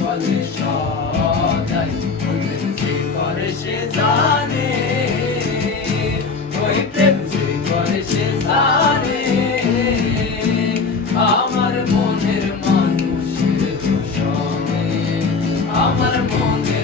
বলে সদাই প্রেম যে করে সে জানে, ওই প্রেম যে করে সে জানে। আমার মনের মানুষের শোনে, আমার মনের